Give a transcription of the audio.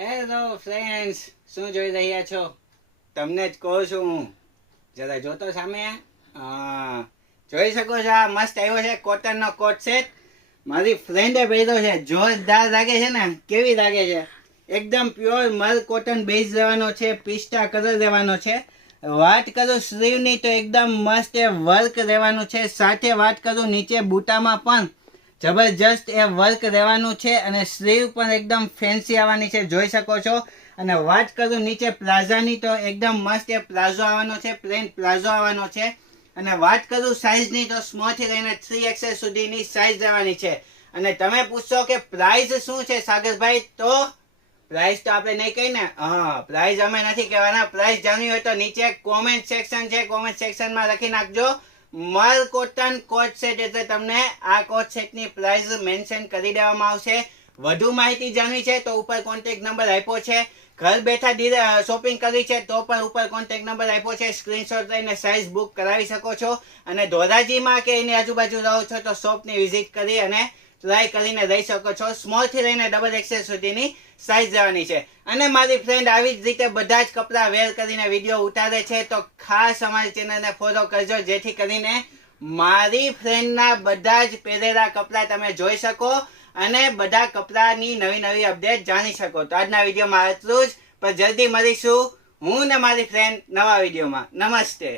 Hello friends, શું જોઈ રહ્યા છો? તમને જ કહું છું હું. જરા જોતો સામે. હા, જોઈ શકો છો. આ મસ્ત આવ્યો છે કોટનનો કોટ સેટ. મારી ફ્રેન્ડે પહેર્યો છે. જોરદાર લાગે છે ને? કેવી લાગે છે? એકદમ પ્યોર મલ કોટન બેઝ લેવાનો છે. પિસ્તા કલર લેવાનો છે. વાત કરું સ્લીવની તો એકદમ મસ્ત એ વર્ક રહેવાનું છે. સાથે વાત કરું નીચે બૂટામાં પણ જબરજસ્ત એ વર્ક રહેવાનું છે અને સ્લીવ પણ એકદમ ફેન્સી આવવાની છે, જોઈ શકો છો. અને વાત કરું નીચે પ્લાઝાની તો એકદમ મસ્ત એ પ્લાઝો આવવાનો છે, પ્લેન પ્લાઝો આવવાનો છે. અને વાત કરું સાઇઝની તો સ્મોલથી લઈને 3XL સુધીની સાઇઝ રહેવાની છે. અને તમે પૂછશો કે પ્રાઇસ શું છે સાગરભાઈ, તો પ્રાઇસ તો આપણે નહીં કહીએ ને. હા, પ્રાઇસ અમે નથી કહેવાના. પ્રાઇસ જાણવી હોય તો નીચે કોમેન્ટ સેક્શન છે, કોમેન્ટ સેક્શનમાં લખી નાખજો. મલ કોટન કોટ સેટ એટલે તમને આ કોટ સેટની પ્રાઇસ મેન્શન કરી દેવામાં આવશે. વધુ માહિતી જાણવી છે તો ઉપર કોન્ટેક્ટ નંબર આપ્યો છે. ઘર બેઠા શોપિંગ કરવી છે તો પણ ઉપર કોન્ટેક્ટ નંબર આપ્યો છે. સ્ક્રીનશોટ લઈને સાઇઝ બુક કરાવી શકો છો. અને ધોરાજીમાં કે એની આજુબાજુ રહો છો તો શોપની વિઝિટ કરી અને ટ્રાય કરીને લઈ શકો છો. સ્મોલથી લઈને XXL સુધીની સાઇઝ લેવાની છે. અને મારી ફ્રેન્ડ આવી જ રીતે બધા જ કપડાં વેર કરીને વિડીયો ઉતારે છે, તો ખાસ અમારી ચેનલને ફોલો કરજો, જેથી કરીને મારી ફ્રેન્ડના બધા જ પહેરેલા કપડાં તમે જોઈ શકો અને બધા કપડાની નવી નવી અપડેટ જાણી શકો. તો આજના વિડીયોમાં આટલું જ, પણ જલ્દી મળીશું હું ને મારી ફ્રેન્ડ નવા વિડીયોમાં. નમસ્તે.